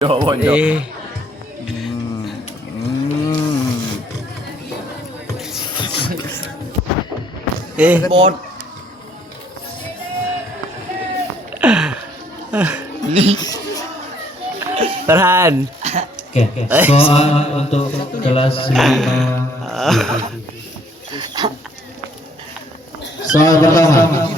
Jawa-Jawa. Bot. Farhan. Oke. Soal untuk kelas 5. Soal pertama.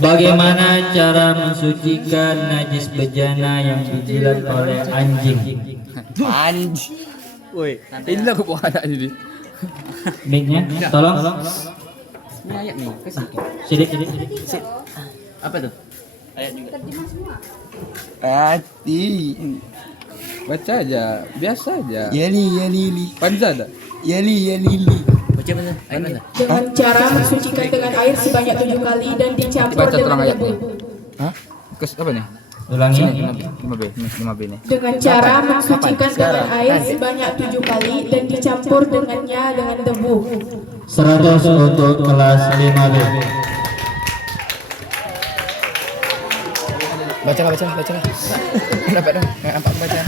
Bagaimana cara mensucikan najis bejana yang dijilat oleh anjing? Anjing. Woi, inilah kebuahan ini. Mic-nya, tolong. Ini ayat nih, kasih. Sidik. Apa tuh? Ayat juga. Hati. Baca aja, biasa aja. Yali. Panza ada. Yali. Baca mana? Ayat mana? Dengan cara mensucikan dengan air sebanyak 7 kali dan dicampur Baca dengan terang debu. ayatnya. Hah? Kes apa nih? Ulangi. 5B nih. Dengan cara mensucikan dengan air sebanyak 7 kali dan dicampur dengannya dengan debu. 100 untuk kelas 5B. Baca. Dapat dong. Nampak baca.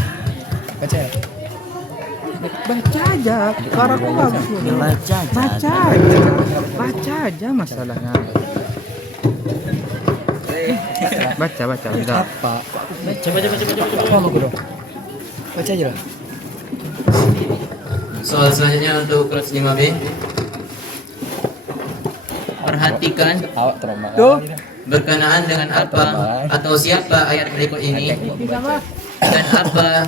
Baca aja. Suaraku bagus. Baca aja masalahnya. Baca. Bentar. Apa? Baca. Apa dong? Baca aja lah. Soal selanjutnya untuk kelas 5B. Perhatikan Awak trauma. berkenaan dengan apa atau siapa ayat berikut ini dan apa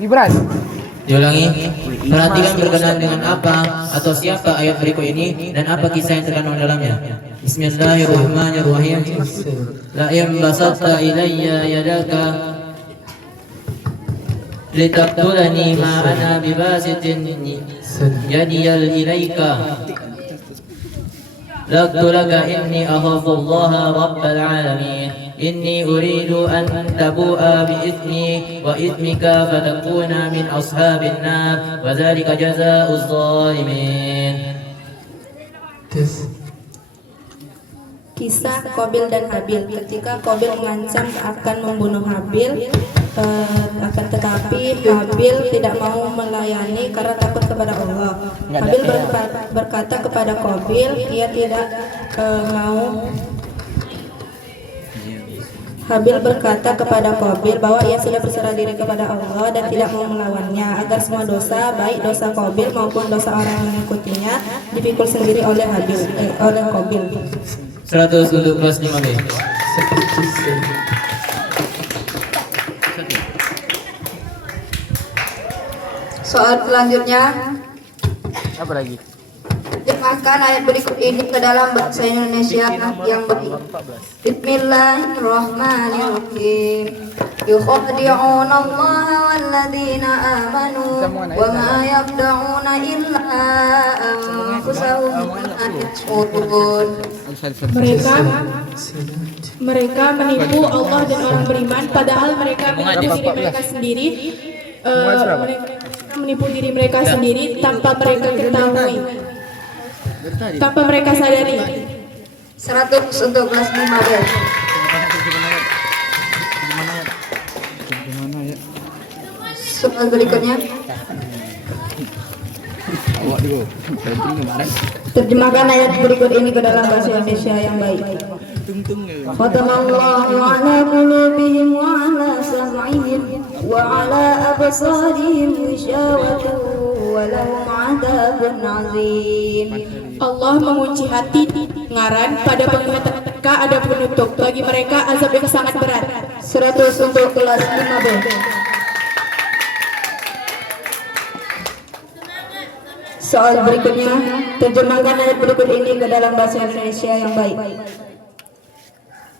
Gibran. diulangi. Perhatikan berkenaan dengan apa atau siapa ayat berikut ini dan apa kisah yang terkandung dalamnya. Bismillahirrahmanirrahim. La in basatta ilayya yadaka litaqtulani ma ana bibasitin yadiyal ilayka laqtulaka inni akhafu Allah rabbal alamin inni uridu an tabu'a bi ithmi wa ithmika fatakuna min ashabin nar wa dhalika jazaa'uz zalimin. Kisah Qabil dan Habil. Ketika Qabil mengancam akan membunuh Habil, akan tetapi Habil tidak mau melayani karena takut kepada Allah. Habil berkata kepada Qabil, ia tidak mau. Habil berkata kepada Qabil bahwa ia sudah berserah diri kepada Allah dan tidak mau melawannya, agar semua dosa, baik dosa Qabil maupun dosa orang yang mengikutinya, dipikul sendiri oleh oleh Qabil. 100 untuk kelas 5B. Soal selanjutnya, Apa lagi? terjemahkan ayat berikut ini ke dalam bahasa Indonesia yang baik. Bismillahirrahmanirrahim. Yukhadi'una Allah walladzina amanu wa ma yakhda'una illa anfusahum wa ma yash'urun. Mereka menipu Allah dan orang beriman, padahal mereka menipu diri mereka sendiri tanpa mereka ketahui, tanpa mereka sadari. 100 untuk kelas 5B. Soal berikutnya, terjemahkan ayat berikut ini ke dalam bahasa Indonesia yang baik. Khatamallahu ala qulubihim wa ala sam'ihim wa ala absarihim ghishawatun wa lahum 'adzabun 'adzim. Allah mengunci hati ngaran, pada penglihatan ada penutup, bagi mereka azab yang sangat berat. 100 untuk kelas 5B. Soal berikutnya, terjemahkan ayat berikut ini ke dalam bahasa Indonesia yang baik.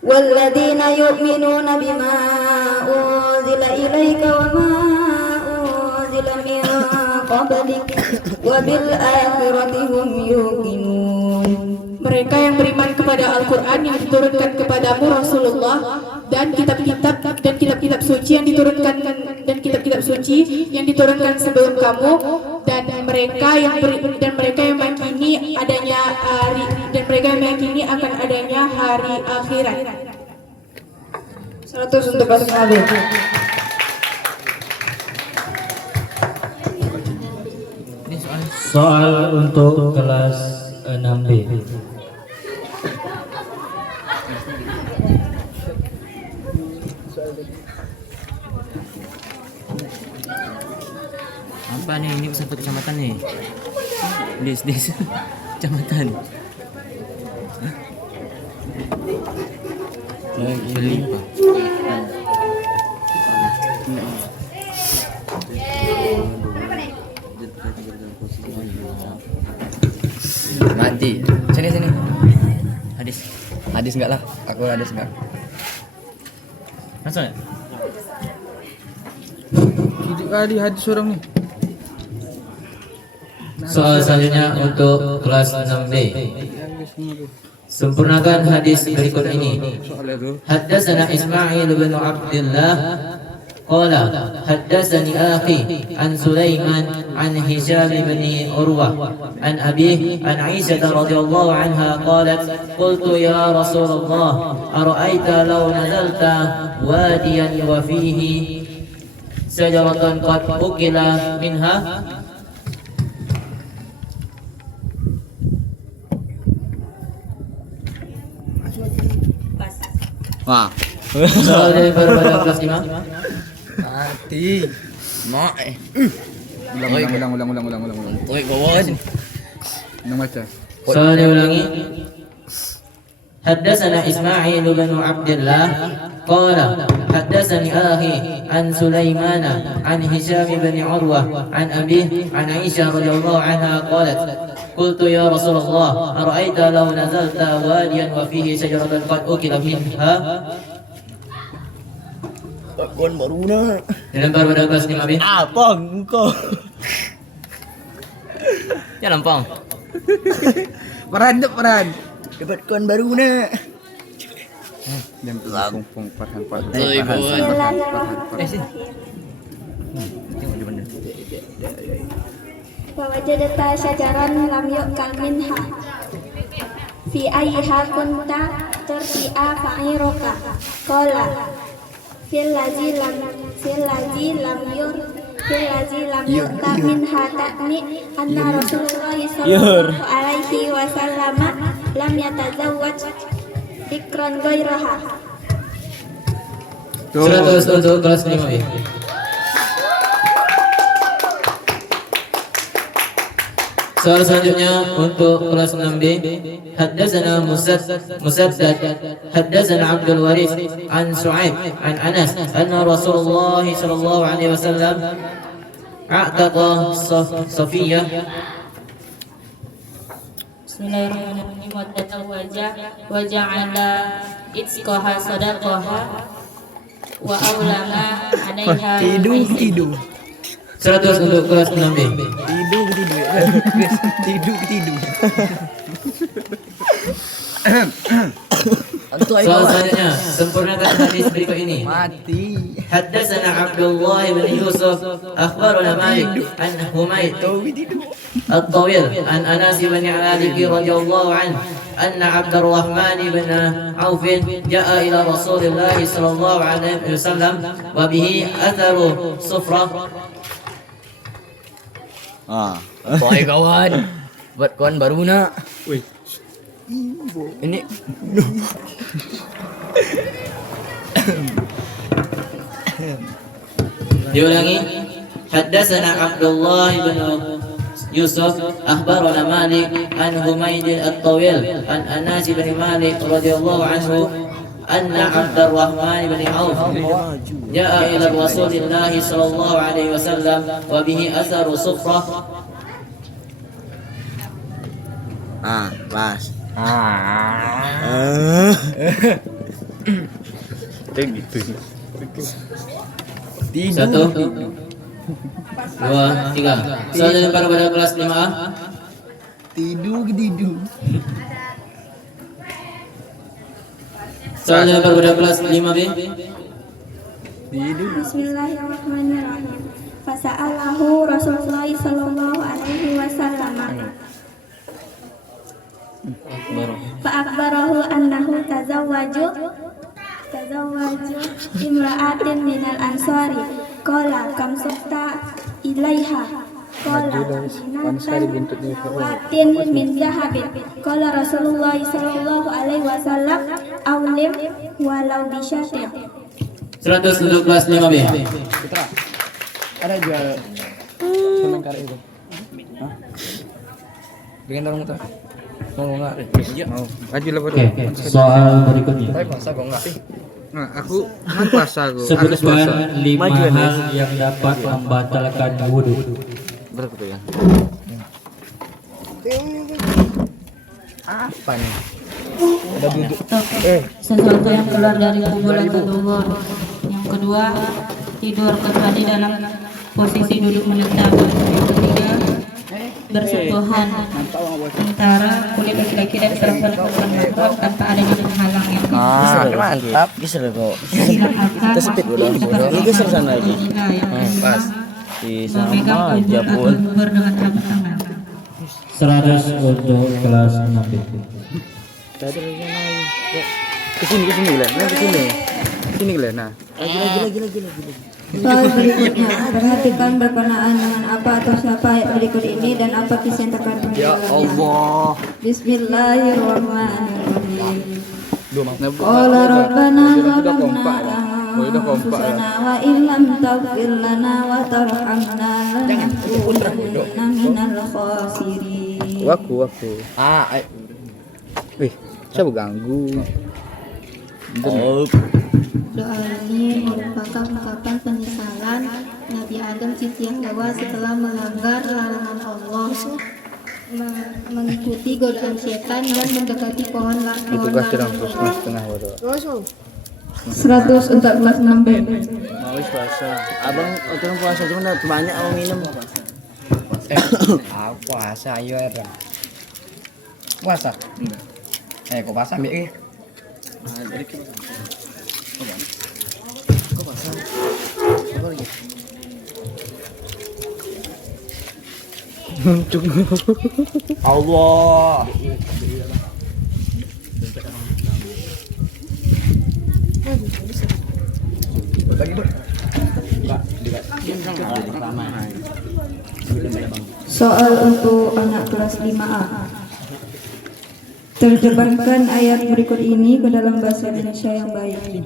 Walladzina yu'minuna bima unzila ilaika wa ma unzila min qablik wa bil akhirati hum yuqinun. mereka yang beriman kepada Al-Quran yang diturunkan kepadamu Rasulullah dan kitab-kitab suci yang diturunkan sebelum kamu dan mereka yang meyakini akan adanya hari akhirat. 100 untuk kelas 5B. Soal untuk kelas 6B. Apa nih? Ini satu kecamatan nih. Dis kecamatan. Beli Pak. Mati. Sini. Hadis enggak lah. Aku hadis enggak. Masuk ya? Hidup kali hadis orang nih. Soal selanjutnya untuk kelas 6B. Sempurnakan hadis berikut ini. Haddatsana Ismail bin Abdullah qala haddatsani akhi an Sulaiman an Hisham bin Urwah an Abi an Aisyah radhiyallahu anha qalat qultu ya Rasulullah ara'aita law nazalta wadiyan wa fihi sajaratan qad ukila minha. Wah. Soal dari pada kelas 5. Mati. Mak. Ulang. Oi, bawa sini. Nang baca. Soal diulangi. Haddatsana Ismail bin Abdullah qala haddatsani akhi an Sulaiman an Hisham bin Urwah an Abi an Aisyah radhiyallahu anha qalat qultu ya Rasulullah ara'aita law nazalta wadiyan wa fihi shajaratun qad ukila minha. Kon baruna. Dilempar pada kelas 5B. Apa engkau? Ya lampang. Peran. Dapat kon baruna. Jangan pungpung Farhan. Oi, bawa. Bismillahirrahmanirrahim. Wa wajadta syajaran lam yu'kal minha fi ayyiha kunta tarfi'a fa'iruka qala fil ladzi lam yu'ta minha ta'ni anna Rasulullah sallallahu alaihi wasallam lam yatazawwaj bikran ghairaha. 100 untuk kelas 5B. Soal selanjutnya untuk kelas 6B. Haddatsana Musaddad haddatsana Abdul Waris an Su'aib an Anas anna Rasulullah sallallahu alaihi wasallam a'taqa Safiyah. Bismillahirrahmanirrahim. Wa tatawwaja wa ja'ala itqaha sadaqaha wa aulama 'alaiha. Tidur. 100 untuk kelas 6B. Tidur. Soal selanjutnya, sempurnakan hadis berikut ini. Mati. Haddatsana Abdullah bin Yusuf akhbarana Malik an Humayd At-Tawil an Anas bin Malik radhiyallahu anhu anna Abdurrahman bin Auf jaa ila Rasulillah sallallahu alaihi wasallam wa bihi atharu sufrah. Boy kawan. Buat kawan baruna. Woi. Ini Diulangi. Haddatsana Abdullah bin Yusuf akhbarana Malik an Humayd At-Tawil an Anas bin Malik radhiyallahu anhu anna Abdurrahman bin Auf jaa ila Rasulillah sallallahu alaihi wasallam wa bihi atharu sufrah. pas. Satu, dua, tiga. Soal pada kelas 5A. Tidur. Soalnya pada kelas 5B. Bismillahirrahmanirrahim. Fasa'alahu Rasulullah sallallahu alaihi wasallam. Fa'akbarahu annahu tazawwaju imra'atin minal ansari. Qala kam sukta ilaiha. Qala watin min zahabin. Qala Rasulullah sallallahu alaihi wasallam awlim walau bisyatin. 100 duduk kelas 5B. Ada jual semen karet itu. Hah? Bikin tolong muter. Mau enggak? Iya. Mau. Maju lah Oke, soal berikutnya. Tapi puasa kok enggak sih? Nah, aku kan puasa aku. Harus Sebutkan puasa. 5 hal yang dapat membatalkan wudhu. Berapa tuh ya? Apa nih? Ada duduk. Sesuatu yang keluar dari kubur atau dubur. Yang kedua, tidur kecuali dalam posisi duduk menetap. Yang ketiga, bersentuhan antara kulit laki-laki dan perempuan mahram tanpa adanya penghalang yang Mantap. Bisa kok. akan Tersepit bodoh. Ini geser sana lagi. Pas. Di sama aja pun. kubur dengan telapak tangan. 100 untuk kelas 6B. Kesini Glenn. Nah, kesini. Sini Glenn. Nah. Lagi. Soal berikutnya, perhatikan berkenaan dengan apa atau siapa ayat berikut ini dan apa kisah yang terkandung di Ya dalamnya. Allah. Bismillahirrahmanirrahim. Qala rabbana zalamna anfusana wa illam taghfir lana wa tarhamna lanakunanna minal khasirin. Waku. Wih, siapa ganggu? Oh. Doa ini merupakan ungkapan penyesalan Nabi Adam Siti Hawa setelah melanggar larangan Allah, mengikuti godaan setan dan mendekati pohon Itu kasih terus setengah waduh. 100 untuk kelas 6B. Mau puasa. Abang orang puasa cuma banyak orang minum. Puasa ayo ya. Puasa. Kok puasa ambil Allah. Soal untuk anak kelas 5A. Terjemahkan ayat berikut ini ke dalam bahasa Indonesia yang baik.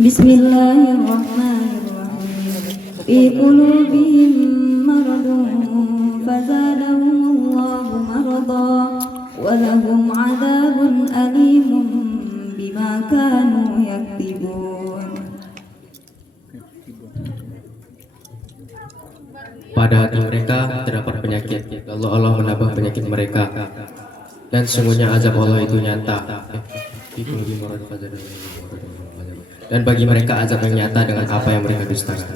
Bismillahirrahmanirrahim. Fi qulubihim maradun fazadahumullahu marada wa lahum 'adzabun alimun bima kanu yaktibun. Pada hati mereka terdapat penyakit, lalu Allah menambah penyakit mereka, dan sesungguhnya azab Allah itu nyata. Dan bagi mereka azab yang nyata dengan apa yang mereka dustakan.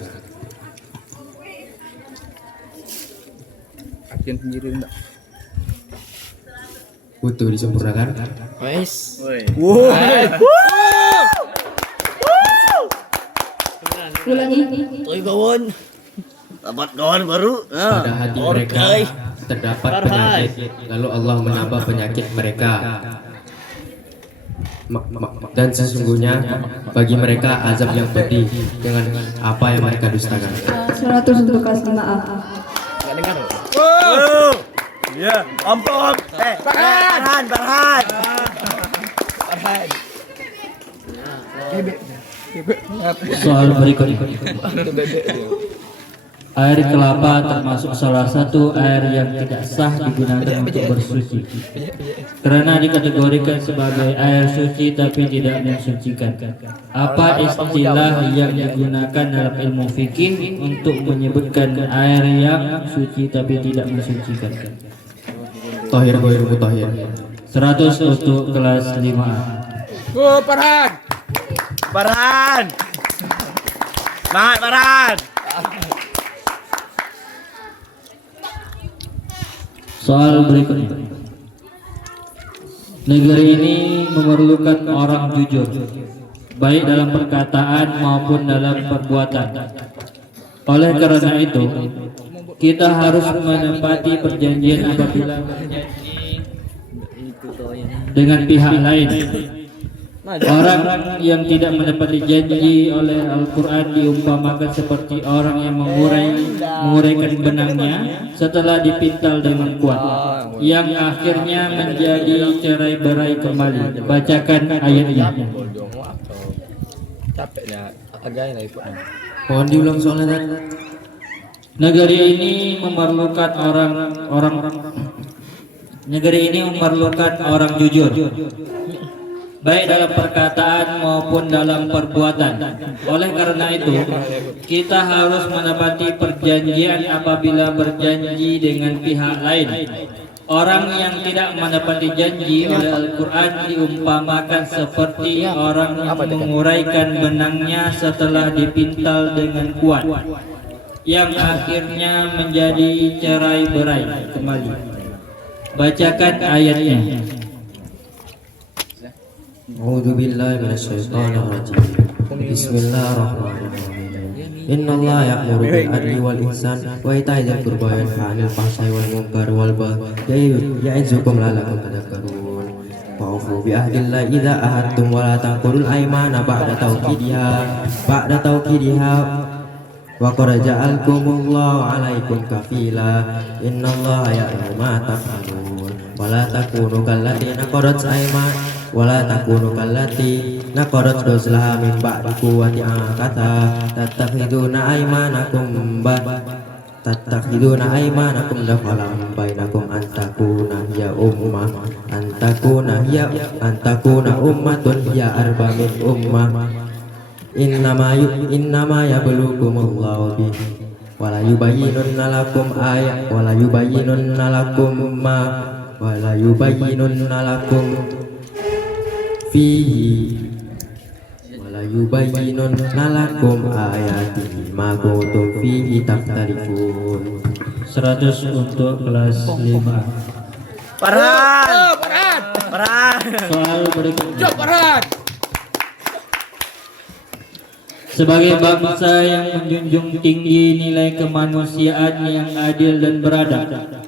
Latihan sendiri enggak? Butuh disempurnakan. Wes. Ulangi. Oi kawan. Dapat kawan baru. Pada hati mereka terdapat penyakit, lalu Allah menambah penyakit mereka. Dan sesungguhnya bagi mereka azab yang pedih dengan apa yang mereka dustakan. 100 untuk kelas 5A. Enggak dengar. Iya, Om. Farhan. Soal berikutnya. Air kelapa termasuk salah satu air yang tidak sah digunakan untuk bersuci, karena dikategorikan sebagai air suci tapi tidak mensucikan. Apa istilah yang digunakan dalam ilmu fikih untuk menyebutkan air yang suci tapi tidak mensucikan? Tahir ghairu mutahhir. 100 untuk kelas 5A. Farhan. Semangat Farhan. Soal berikutnya. Negeri ini memerlukan orang jujur, baik dalam perkataan maupun dalam perbuatan. Oleh karena itu, kita harus menepati perjanjian apabila berjanji dengan pihak lain. Orang yang tidak menepati janji oleh Al-Quran diumpamakan seperti orang yang menguraikan benangnya setelah dipintal dengan kuat, yang akhirnya menjadi cerai-berai kembali. Bacakan ayatnya. Mohon diulang soalnya. Negeri ini memerlukan orang jujur, baik dalam perkataan maupun dalam perbuatan. Oleh karena itu, kita harus menepati perjanjian apabila berjanji dengan pihak lain. Orang yang tidak menepati janji oleh Al-Quran diumpamakan seperti orang yang menguraikan benangnya setelah dipintal dengan kuat, yang akhirnya menjadi cerai-berai kembali. Bacakan ayatnya. A'udzu billahi minasyaitonir rajim. Bismillahirrahmanirrahim. Innallaha ya'muru bil adli wal ihsan wa ita'i dzil qurba wa yanha 'anil fahsya'i wal munkari wal baghi ya'izukum la'allakum tadhakkarun. Wa'fu bi ahdillahi idza ahadtum wa la tanqudul aymana ba'da tawkidiha wa qad ja'alkumullahu 'alaikum kafila. Innallaha ya'lamu ma taf'alun. Wa la takunu kallati naqadat ayman wala takunu kallati naqadat ghazlaha min ba'di quwwati ankatha tattakhiduna aymanakum dafalan bainakum antakuna ummatun ya arba min ummah innama yablukumullahu bi wala yubayyinunna lakum ayatihi ma kuntum fihi takhtalifun. 100 untuk kelas 5. Soal berikutnya. Sebagai bangsa yang menjunjung tinggi nilai kemanusiaan yang adil dan beradab,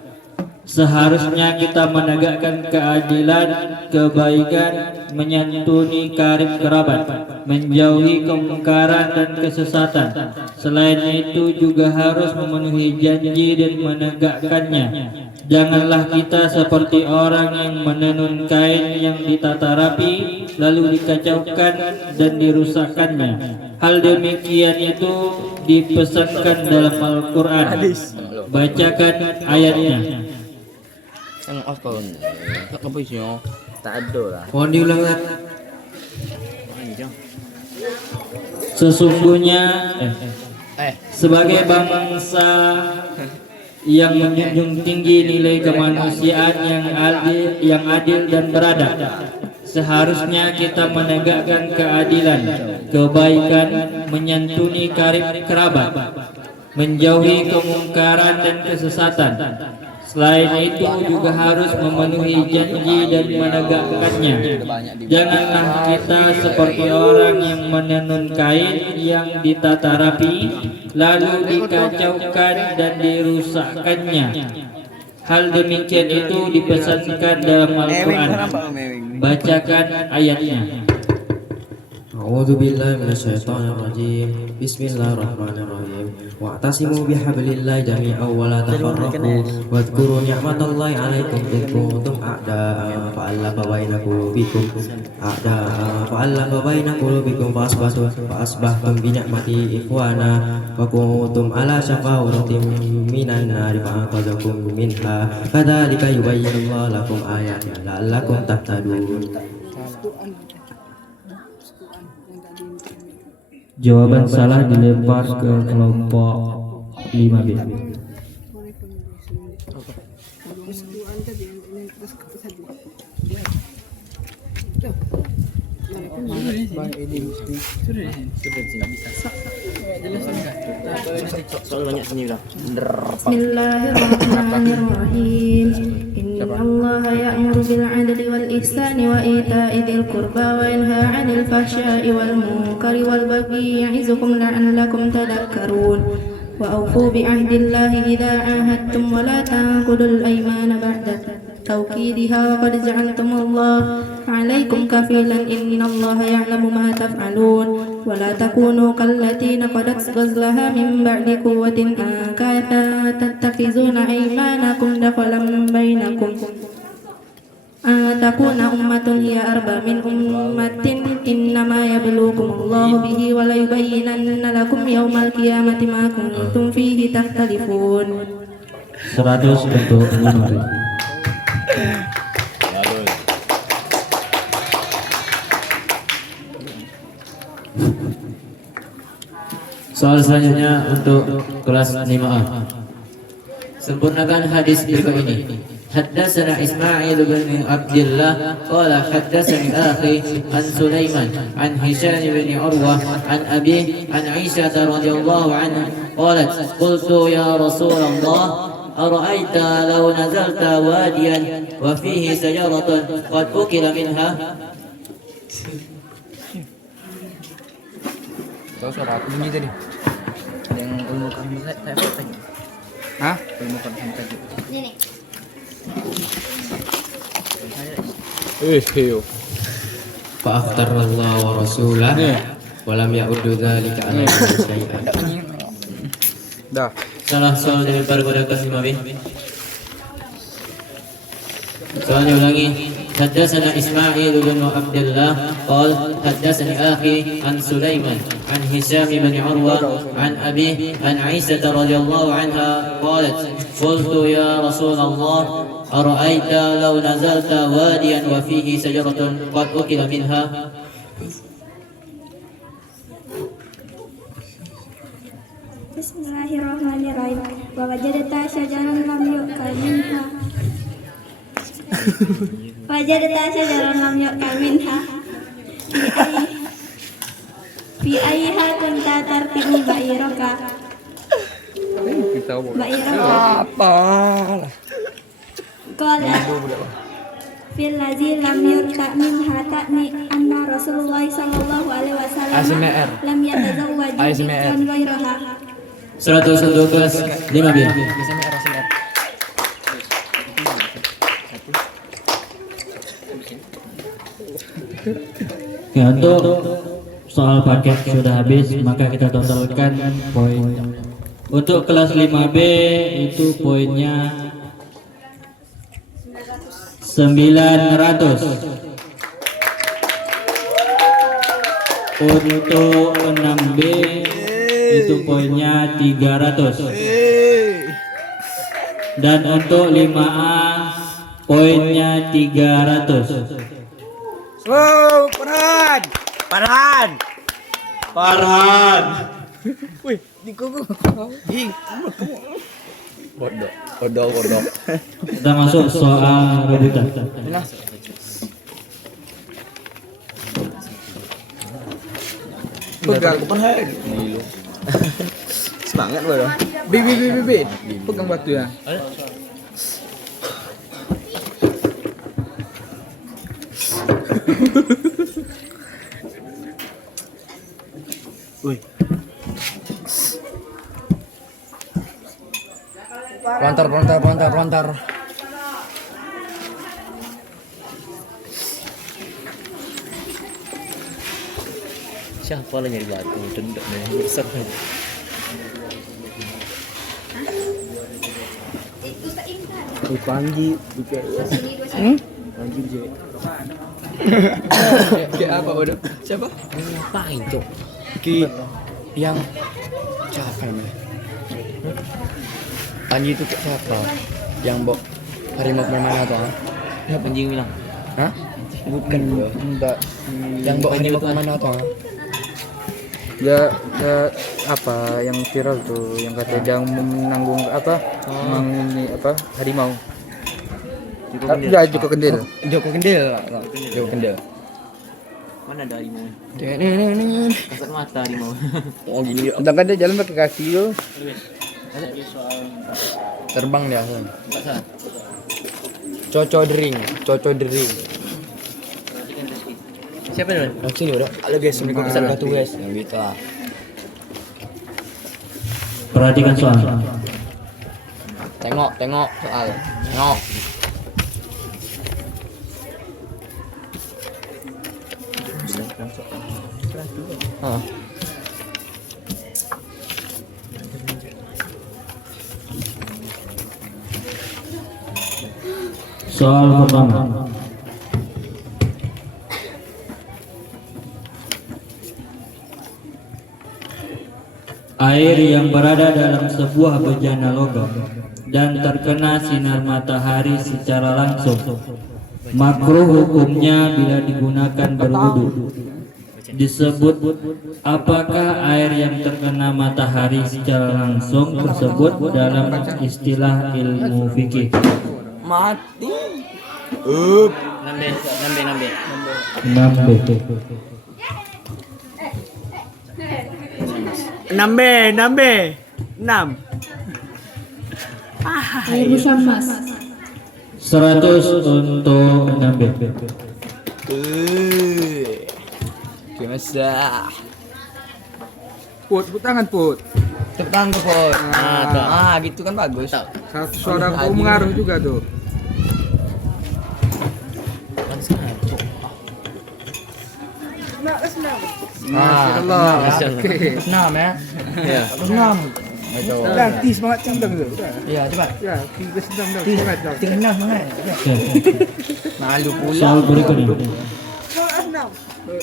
seharusnya kita menegakkan keadilan, kebaikan, menyantuni karib kerabat, menjauhi kemungkaran dan kesesatan. Selain itu juga harus memenuhi janji dan menegakkannya. Janganlah kita seperti orang yang menenun kain yang ditata rapi lalu dikacaukan dan dirusakkannya. Hal demikian itu dipesankan dalam Al-Quran. Bacakan ayatnya. Mohon diulang. Sesungguhnya sebagai bangsa yang menjunjung tinggi nilai kemanusiaan yang adil dan beradab, seharusnya kita menegakkan keadilan, kebaikan, menyantuni karib kerabat, menjauhi kemungkaran dan kesesatan. Selain itu juga harus memenuhi janji dan menegakkannya. Janganlah kita seperti orang yang menenun kain yang ditata rapi lalu dikacaukan dan dirusakkannya. Hal demikian itu dipesankan dalam Al-Quran. Bacakan ayatnya. A'udzu billahi minasyaitonir rajim. Bismillahirrahmanirrahim. Wa'tasimu bihablillahi jami'an wa la tafarraqu wadhkuru ni'matallahi 'alaikum id kuntum a'da'a fa'alafa baina qulubikum fa'asbahtum bi ni'mati ikhwana wa kuntum 'ala shafa hufratin minan nari fa'anqadhakum minha kadzalika yubayyinullahu lakum ayatihi la'allakum tahtadun. Jawaban salah dilempar ke kelompok 5B. Bismillahirrahmanirrahim. إن الله يأمر بالعدل والإحسان وإيتاء ذي القربى وينهى عن الفحشاء والمنكر والبغي يعظكم لعلكم تذكرون وأوفوا بعهد الله إذا عاهدتم ولا تنقضوا الأيمان بعد توكيدها وقد جعلتم الله عليكم كفيلا إن الله يعلم ما تفعلون ولا تكونوا كالتي نقضت غزلها من بعد قوة أنكاثا تتخذون أيمانكم دخلا بينكم أن تكون أمة هي أربى من أمة إنما يبلوكم الله به وليبينن لكم يوم القيامة ما كنتم فيه تختلفون. 100 untuk Munuri. Soal selanjutnya untuk kelas 5A. Sempurnakan hadis berikut ini. Haddatsana Ismail bin Abdullah qala haddatsani akhi an Sulaiman an Hisham bin Urwah an abi an Aisyah radhiyallahu anha qalat qultu ya Rasulullah ara'aita law nazalta wadiyan wa fihi sajaratun qad ukila minha. Tahu suara aku bunyi tadi? Yang ilmu kami saya tanya. Hah? Ilmu kami tadi. Ini. Heo. Fa'aftar Allah wa rasulah wa lam ya'uddu dzalika 'alaihi syai'an. Dah. Salah soal dari pada kelas 5B. Soalnya ulangi. Haddatsana Ismail bin Abdullah qala haddatsani akhi an Sulaiman an Hisham bin Urwah an abi an Aisyah radhiyallahu anha qalat qultu ya Rasulullah ara'aita law nazalta wadiyan wa fihi sajaratun qad ukila minha. Bismillahirrahmanirrahim. Wa wajadta syajaran lam yu'kal minha. Wajadta syajaran lam yu'kal minha. Fi ayyiha kunta tartibu ba'iraka. Ba'iraka. Apa? Qala fil ladzi lam yurta minha ta'ni anna Rasulullah sallallahu alaihi wasallam lam yatazawwaj bikran ghairaha. 100 untuk kelas 5B. Oke, untuk soal paket sudah habis, maka kita totalkan poin. Untuk kelas 5B itu poinnya 900. Untuk 6B itu poinnya 300. Dan untuk 5A poinnya 300. Wow, Farhan. Farhan. Farhan. Wih, di kuku. Bodoh. Kita masuk soal rebutan. Pegang Farhan. Semangat bodoh. Bi. Pegang batu ya. Wih. Pelontar. Siapa lah nyari batu? Dendek nih, besar nih. Panji, bukan. Panji je. Kayak apa udah? Siapa? Ngapain tuh? Ki yang siapa namanya? Panji itu kayak siapa? Yang bawa harimau kemana tuh? Siapa anjing bilang? Hah? Bukan, enggak. Yang bawa harimau kemana tuh? Ya, apa yang viral tuh, yang kata dia menanggung apa? Menanggung apa? Harimau. Joko Kendil. Mana ada harimau? Nih. Kasat mata harimau. Oh gini. Sedangkan dia jalan pakai kaki tuh. Ada soal Terbang dia. enggak salah. Cocodering. Siapa dulu? Yang sini udah. Halo guys, assalamualaikum warahmatullahi wabarakatuh guys. Yang gitu lah. Perhatikan soal. Tengok soal. Tengok. Ah. Soal pertama. Air yang berada dalam sebuah bejana logam dan terkena sinar matahari secara langsung makruh hukumnya bila digunakan berwudu. Disebut apakah air yang terkena matahari secara langsung tersebut dalam istilah ilmu fikih? Mati. Nambe. 6. Air musyammas. 100 untuk nambe. Gimana? Put tangan put. Tekan ke pot. Gitu kan bagus. Satu suara kau mengaruh juga tuh. Masyaallah. Oke. 6 ya. Ya. 6. Dah, semangat centang tu. Iya, cepat. Ya, 3 senang dah. Semangat dah. 6 semangat. Malu pula. Soal berikutnya.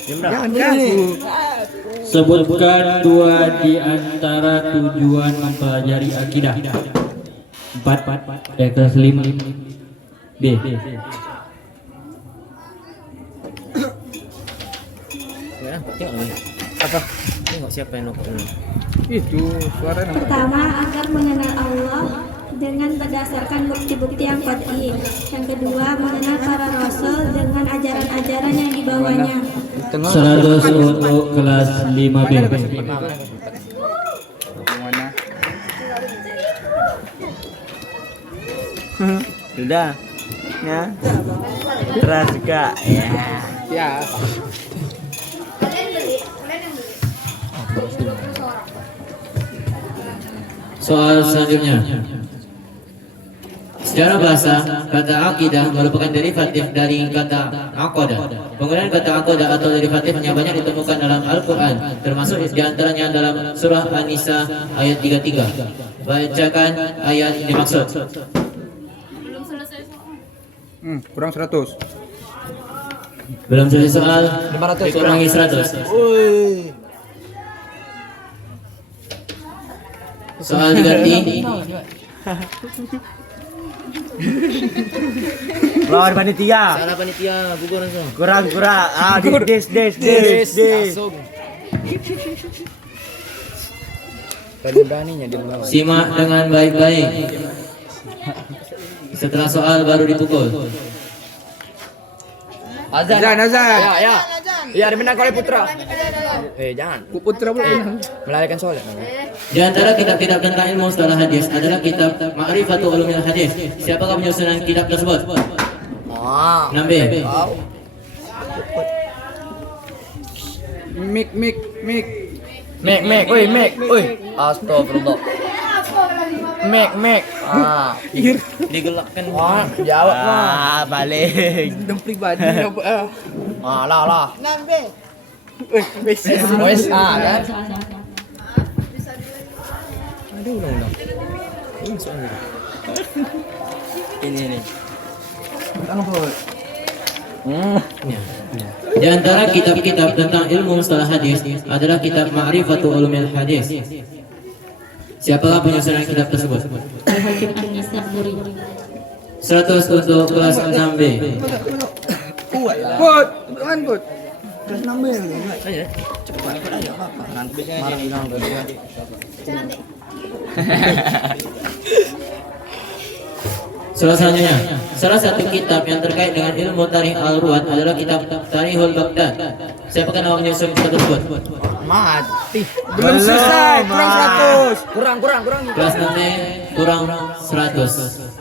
Jangan ganggu. Sebutkan 2 di antara tujuan mempelajari akidah. 4 kelas 5 B. Ya, tengok ni. Apa? Tengok siapa yang nokok ni. Itu suara nampak. Pertama, agar mengenal Allah dengan berdasarkan bukti-bukti yang qat'i. Yang kedua, mengenal para rasul dengan ajaran-ajaran yang dibawanya. 100 untuk kelas 5B. Mana? Sudah. Ya. Terus juga. Ya. Ya. Soal selanjutnya. Secara bahasa, kata akidah merupakan derivatif dari kata aqadah. Penggunaan kata aqadah atau derivatifnya banyak ditemukan dalam Al-Quran, termasuk diantaranya dalam surah An-Nisa ayat 33. Bacakan ayat dimaksud. Kurang 100. Belum selesai soal, 500. dikurangi 100. Soal diganti. Lawan panitia. Salah panitia, gugur langsung. Kurang. Des. Langsung. Beraninya dia melawan. Simak dengan baik-baik. Setelah soal baru dipukul. Azan. Ya. Ya, dimenang oleh putra. Jangan. Putra pula. Melalaikan solat. Di antara kitab-kitab tentang ilmu mustalah hadis adalah kitab Ma'rifatul Ulumil Hadis. Siapakah penyusunan kitab tersebut? 6B. Mek. Oi. Astagfirullah. Mek. Digelakkan. Jawab lah. Balik. Dan pribadi apa? Lah. Wes, kan? Ini. Di antara kitab-kitab tentang ilmu mustalah hadis adalah kitab Ma'rifatul Ulumil Hadis. Siapakah penyusunan kitab tersebut? Al-Hakim An-Nisaburi. 100 untuk kelas 6B. Put, kan put. Soal selanjutnya, salah satu kitab yang terkait dengan ilmu tarikh al-ruwat adalah kitab Tarikhul Baghdad. Siapakah nama penyusun kitab tersebut? Mati. Belum selesai, kurang 100. Kurang. Kelas 6B kurang 100.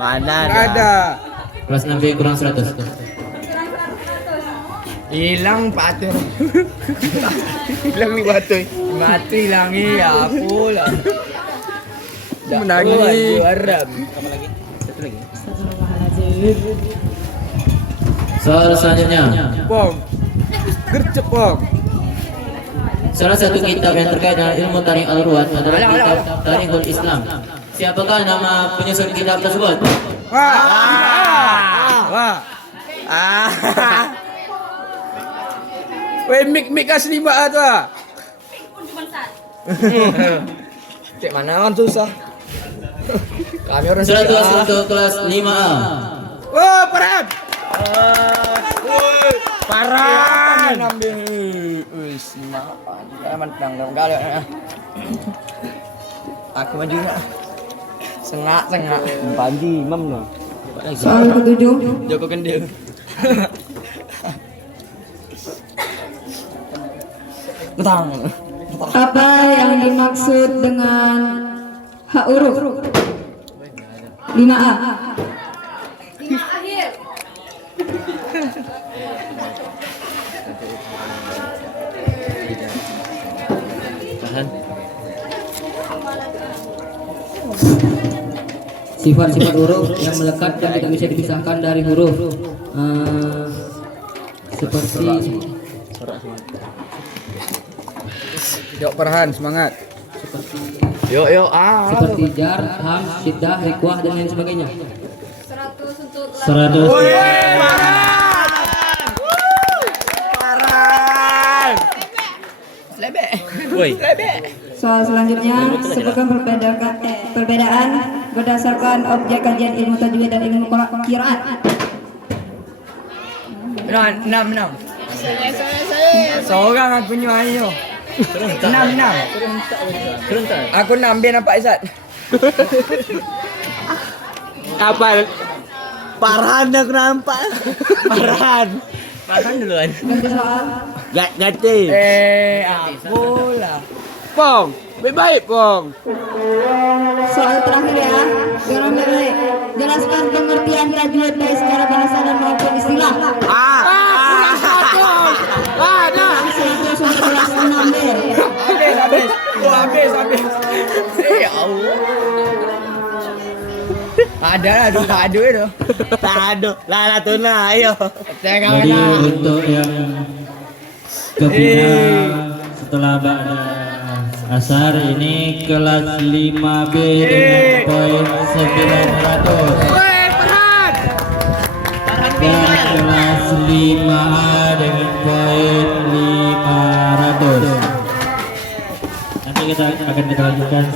Mana Nggak ada. Kelas 6B kurang 100. Hilang patur. Hilang nih batu. Mati hilang ya pula. Menangis. Arab. Soal selanjutnya. Pong. Gercep pong. Salah satu kitab yang terkait dengan ilmu Tarikh Al-Ruwat adalah kitab Tarikhul Islam. Siapakah nama penyusun kitab tersebut? Wah. Weh mik asli mak tu ah. Cek mana kan susah. Kami orang Seratus untuk kelas 5A. Oh, Farhan. Parah. Ambil. Wis, maafan. Jangan tenang enggak ada. Aku maju nak. Sengak. Panji imam no. Soal ketujuh. Joko kendil. Betang. Apa yang dimaksud dengan hak uruf? 5A. Sifat-sifat huruf yang melekat dan tidak bisa dipisahkan dari huruf. Seperti Yuk Farhan semangat. Yuk seperti jar, ham, syiddah, rikwah dan lain sebagainya. 100 untuk 100. Farhan. Lebek. Woi. Soal selanjutnya sebutkan perbedaan berdasarkan objek kajian ilmu tajwid dan ilmu qiraat. 6. Seorang aku nyanyi. 6. Aku 6 biar nampak Izzat. Apa? Parhan aku nampak. Parhan duluan. Ganti soal. Ganti. Aku lah. Pong, baik Pong. Soal terakhir ya. Dengan baik. Jelaskan pengertian tajwid baik secara bahasa dan maupun istilah. Ada. 100 untuk kelas 6B. Habis. Ya Allah. Ada lah, ada itu. Tak ada. Lah tuna ayo. Jadi untuk yang kebina setelah ba'da asar ini kelas 5B dengan poin 900 dan kelas 5A dengan poin 500. Nanti kita akan lanjutkan